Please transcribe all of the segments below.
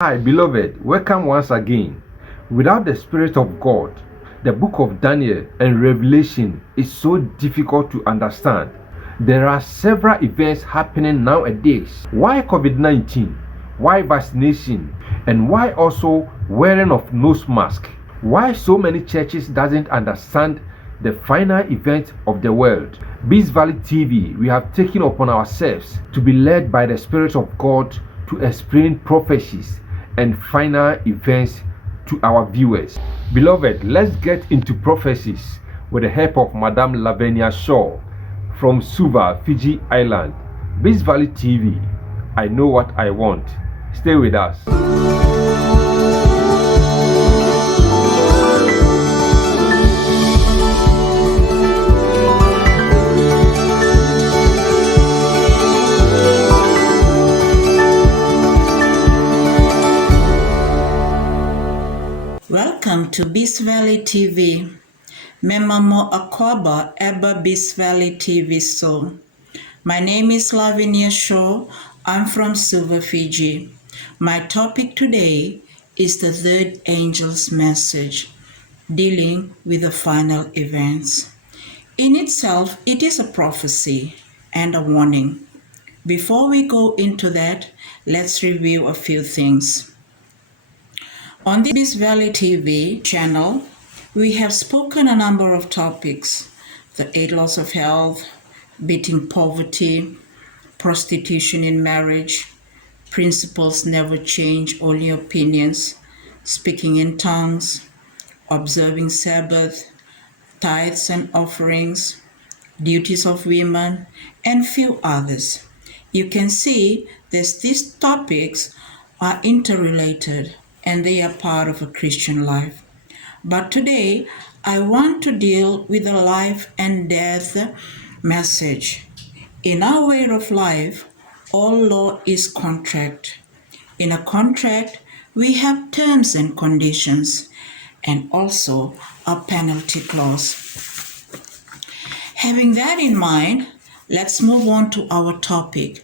Hi, beloved, welcome once again. Without the Spirit of God, the book of Daniel and Revelation is so difficult to understand. There are several events happening nowadays. Why COVID 19? Why vaccination? And why also wearing of nose mask? Why so many churches doesn't understand the final event of the world? Beast Valley TV, we have taken upon ourselves to be led by the Spirit of God to explain prophecies and final events to our viewers. Beloved, let's get into prophecies with the help of Madame Lavinia Shaw from Suva, Fiji Island. Beast Valley TV, I know what I want. Stay with us. Welcome to Beast Valley TV. Memamo Akoba Eba Beast Valley TV so. My name is Lavinia Shaw. I'm from Suva, Fiji. My topic today is the third angel's message, dealing with the final events. In itself, it is a prophecy and a warning. Before we go into that, let's review a few things. On the Beast Valley TV channel, we have spoken a number of topics: the 8 laws of health, beating poverty, prostitution in marriage, principles never change, only opinions, speaking in tongues, observing Sabbath, tithes and offerings, duties of women, and few others. You can see that these topics are interrelated and they are part of a Christian life. But today, I want to deal with the life and death message. In our way of life, all law is contract. In a contract, we have terms and conditions and also a penalty clause. Having that in mind, let's move on to our topic,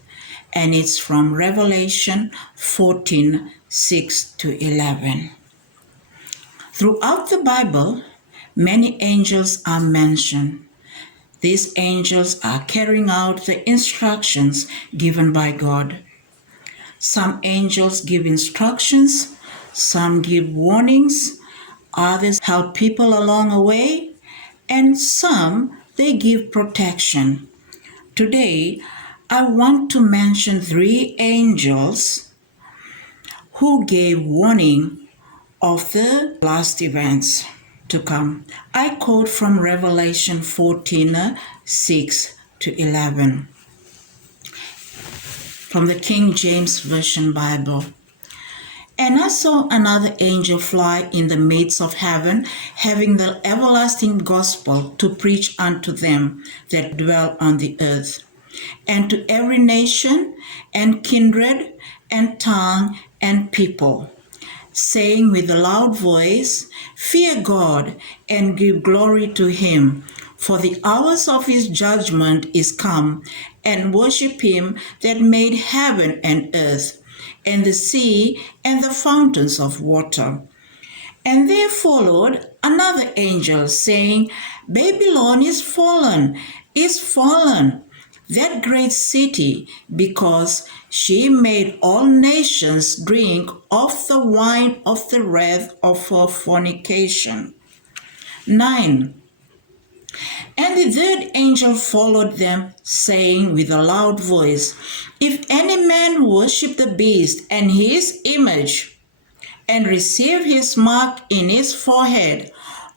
and it's from Revelation 14:6-11. Throughout the Bible, many angels are mentioned. These angels are carrying out the instructions given by God. Some angels give instructions, some give warnings, others help people along the way, and some they give protection. Today, I want to mention 3 angels who gave warning of the last events to come. I quote from Revelation 14:6-11 from the King James Version Bible. And I saw another angel fly in the midst of heaven, having the everlasting gospel to preach unto them that dwell on the earth, and to every nation and kindred and tongue and people, saying with a loud voice, Fear God and give glory to him, for the hours of his judgment is come, and worship him that made heaven and earth, and the sea and the fountains of water. And there followed another angel, saying, Babylon is fallen, that great city, because she made all nations drink of the wine of the wrath of her fornication. 9. And the third angel followed them, saying with a loud voice, If any man worship the beast and his image, and receive his mark in his forehead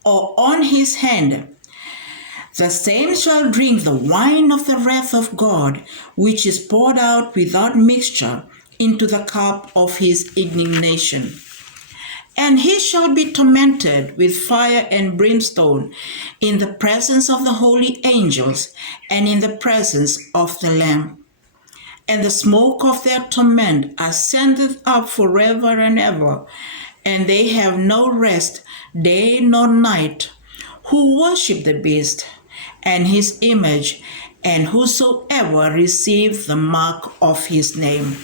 or on his hand, the same shall drink the wine of the wrath of God, which is poured out without mixture into the cup of his indignation. And he shall be tormented with fire and brimstone in the presence of the holy angels and in the presence of the Lamb. And the smoke of their torment ascendeth up forever and ever, and they have no rest day nor night, who worship the beast and his image, and whosoever receive the mark of his name.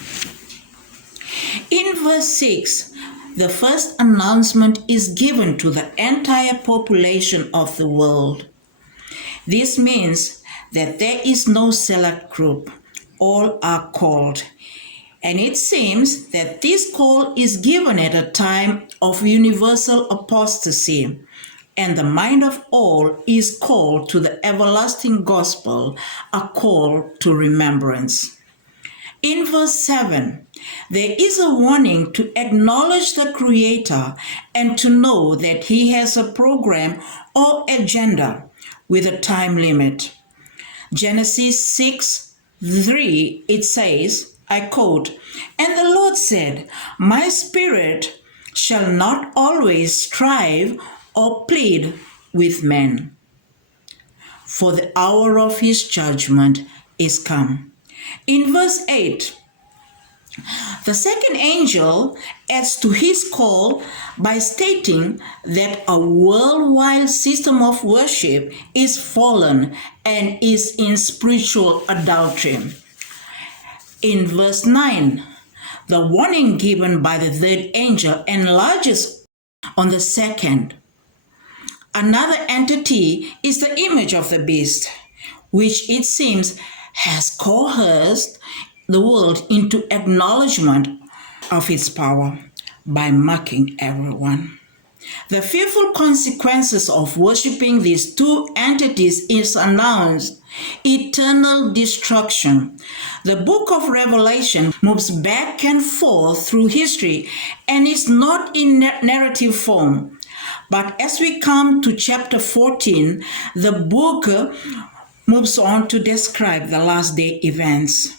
In verse 6, the first announcement is given to the entire population of the world. This means that there is no select group. All are called. And it seems that this call is given at a time of universal apostasy, and the mind of all is called to the everlasting gospel, a call to remembrance. In verse 7, there is a warning to acknowledge the Creator and to know that He has a program or agenda with a time limit. Genesis 6:3, it says, I quote, "And the Lord said, My spirit shall not always strive or plead with men, for the hour of his judgment is come." In verse 8, the second angel adds to his call by stating that a worldwide system of worship is fallen and is in spiritual adultery. In verse 9, the warning given by the third angel enlarges on the second. Another entity is the image of the beast, which it seems has coerced the world into acknowledgement of its power by mocking everyone. The fearful consequences of worshipping these two entities is announced: eternal destruction. The book of Revelation moves back and forth through history and is not in narrative form. But as we come to chapter 14, the book moves on to describe the last day events,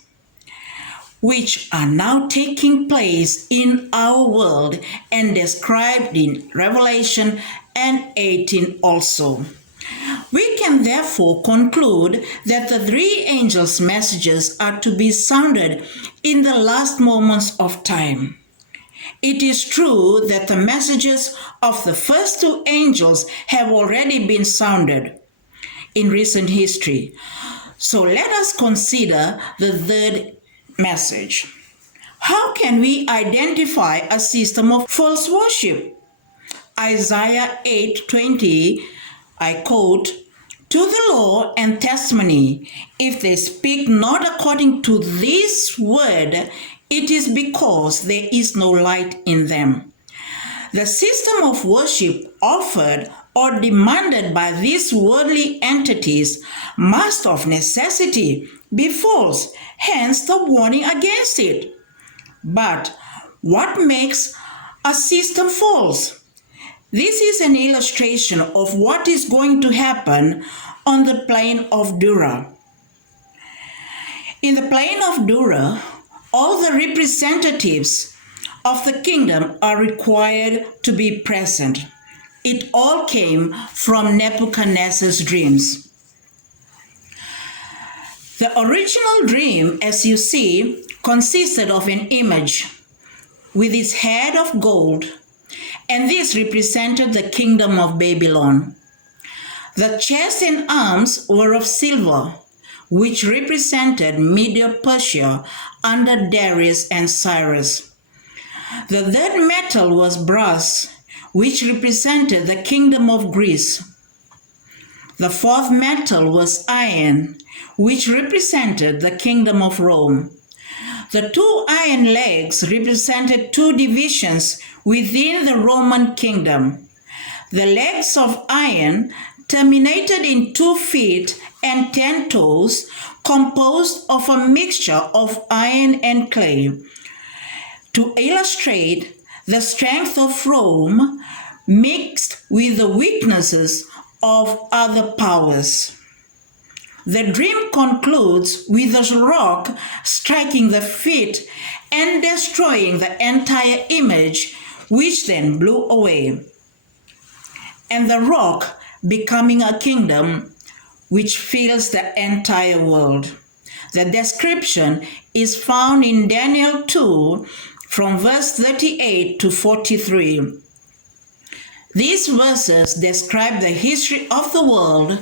which are now taking place in our world and described in Revelation and 18 also. We can therefore conclude that the three angels' messages are to be sounded in the last moments of time. It is true that the messages of the first two angels have already been sounded in recent history. So let us consider the third message. How can we identify a system of false worship? Isaiah 8:20, I quote, "To the law and testimony, if they speak not according to this word, it is because there is no light in them." The system of worship offered or demanded by these worldly entities must of necessity be false, hence the warning against it. But what makes a system false? This is an illustration of what is going to happen on the plain of Dura. In the plain of Dura, all the representatives of the kingdom are required to be present. It all came from Nebuchadnezzar's dreams. The original dream, as you see, consisted of an image with its head of gold, and this represented the kingdom of Babylon. The chest and arms were of silver, which represented Medo-Persia under Darius and Cyrus. The third metal was brass, which represented the kingdom of Greece. The fourth metal was iron, which represented the kingdom of Rome. The two iron legs represented two divisions within the Roman kingdom. The legs of iron terminated in 2 feet and 10 toes, composed of a mixture of iron and clay. To illustrate the strength of Rome mixed with the weaknesses of other powers. The dream concludes with a rock striking the feet and destroying the entire image, which then blew away, and the rock becoming a kingdom which fills the entire world. The description is found in Daniel 2 from verse 38 to 43. These verses describe the history of the world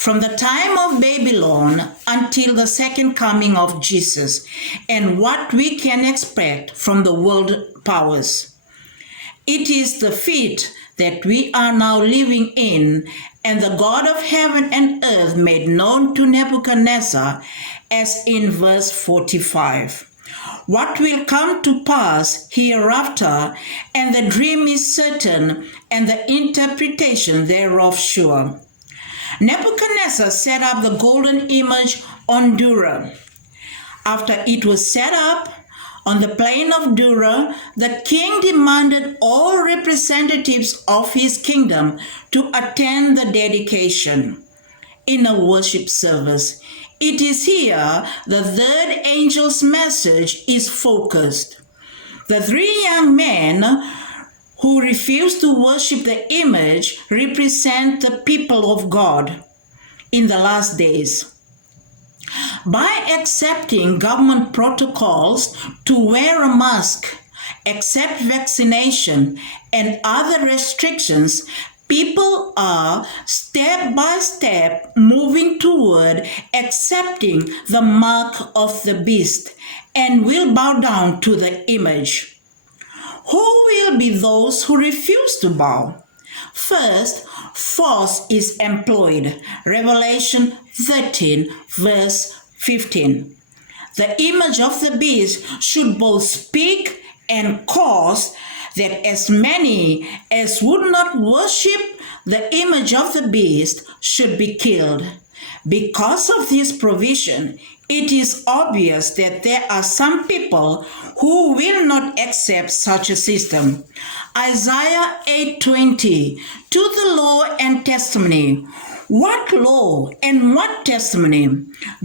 from the time of Babylon until the second coming of Jesus, and what we can expect from the world powers. It is the fate that we are now living in, and the God of heaven and earth made known to Nebuchadnezzar, as in verse 45. What will come to pass hereafter, and the dream is certain, and the interpretation thereof sure. Nebuchadnezzar set up the golden image on Dura. After it was set up on the plain of Dura, the king demanded all representatives of his kingdom to attend the dedication in a worship service. It is here the third angel's message is focused. The three young men who refused to worship the image represent the people of God in the last days. By accepting government protocols to wear a mask, accept vaccination, and other restrictions, people are step by step moving toward accepting the mark of the beast and will bow down to the image. Who will be those who refuse to bow? First, force is employed. Revelation 13, verse 15. The image of the beast should both speak and cause that as many as would not worship the image of the beast should be killed. Because of this provision, it is obvious that there are some people who will not accept such a system. Isaiah 8:20, to the law and testimony. What law and what testimony?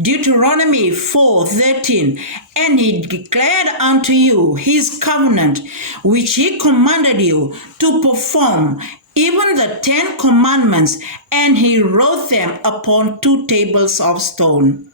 Deuteronomy 4:13, and he declared unto you his covenant, which he commanded you to perform, even the 10 commandments, and he wrote them upon 2 tables of stone.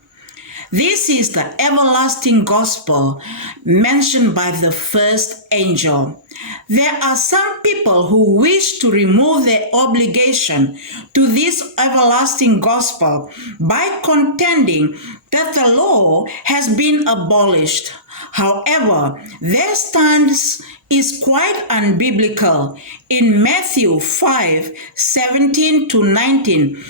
This is the everlasting gospel mentioned by the first angel. There are some people who wish to remove their obligation to this everlasting gospel by contending that the law has been abolished. However, their stance is quite unbiblical. In Matthew 5:17 to 19,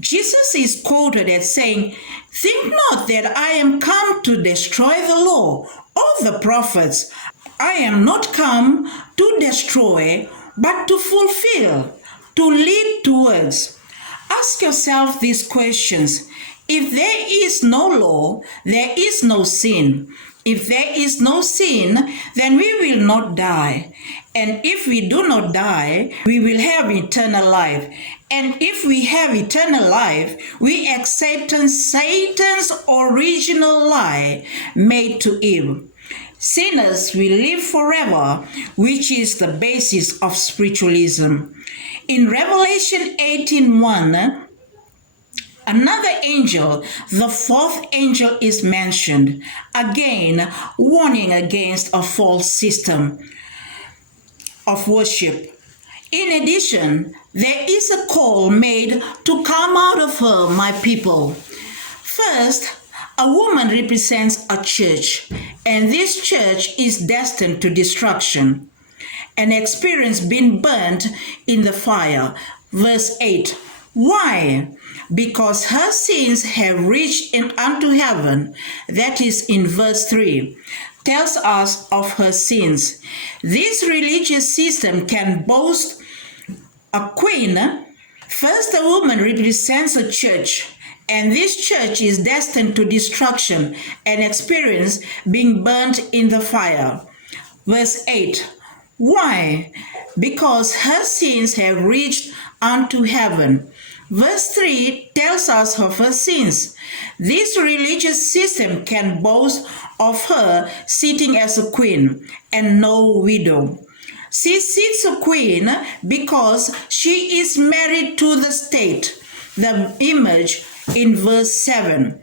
Jesus is quoted as saying, "Think not that I am come to destroy the law or the prophets. I am not come to destroy, but to fulfill, to lead towards." Ask yourself these questions. If there is no law, there is no sin. If there is no sin, then we will not die. And if we do not die, we will have eternal life. And if we have eternal life, we accept Satan's original lie made to Eve. Sinners will live forever, which is the basis of spiritualism. In Revelation 18:1, another angel, the fourth angel, is mentioned, again warning against a false system of worship. In addition, there is a call made to come out of her, my people. First, a woman represents a church, and this church is destined to destruction and experience being burnt in the fire. Verse 8. Why? Because her sins have reached unto heaven. That is in verse 3. Tells us of her sins. This religious system can boast a queen. First, a woman represents a church, and this church is destined to destruction and experience being burnt in the fire. Verse 8. Why? Because her sins have reached unto heaven. Verse 3 tells us of her sins. This religious system can boast of her sitting as a queen and no widow. She sits a queen because she is married to the state, the image in verse 7.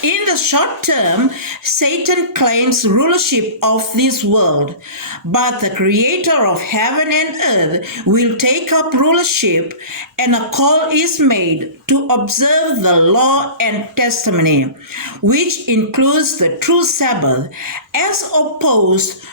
In the short term, Satan claims rulership of this world, but the creator of heaven and earth will take up rulership, and a call is made to observe the law and testimony, which includes the true Sabbath, as opposed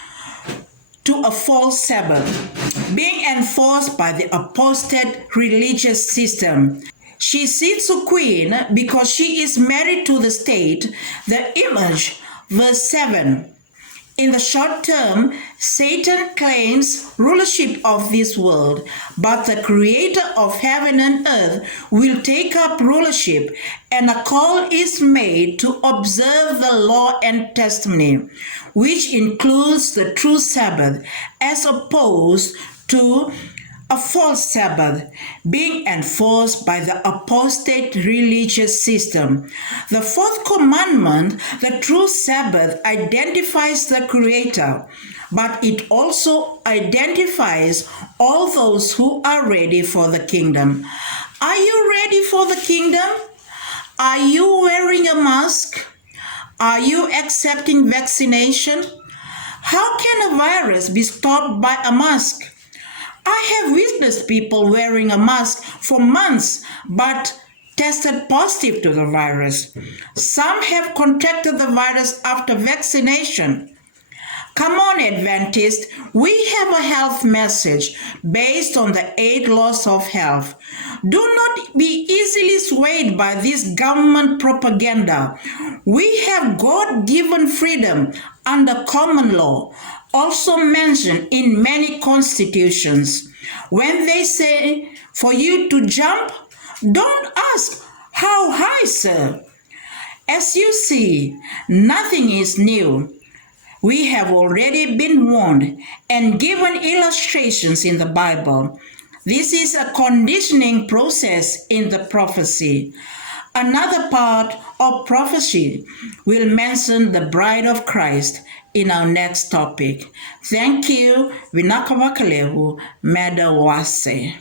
to a false Sabbath, being enforced by the apostate religious system. She sits a queen because she is married to the state, the image, verse 7. In the short term, Satan claims rulership of this world, but the creator of heaven and earth will take up rulership, and a call is made to observe the law and testimony, which includes the true Sabbath, as opposed to a false Sabbath, being enforced by the apostate religious system. The fourth commandment, the true Sabbath, identifies the Creator, but it also identifies all those who are ready for the kingdom. Are you ready for the kingdom? Are you wearing a mask? Are you accepting vaccination? How can a virus be stopped by a mask? I have witnessed people wearing a mask for months but tested positive to the virus. Some have contracted the virus after vaccination. Come on, Adventists, we have a health message based on the 8 laws of health. Do not be easily swayed by this government propaganda. We have God-given freedom under common law, also mentioned in many constitutions. When they say for you to jump, don't ask, how high, sir? As you see, nothing is new. We have already been warned and given illustrations in the Bible. This is a conditioning process in the prophecy. Another part of prophecy will mention the bride of Christ in our next topic. Thank you. Vinakavakalehu Medawase.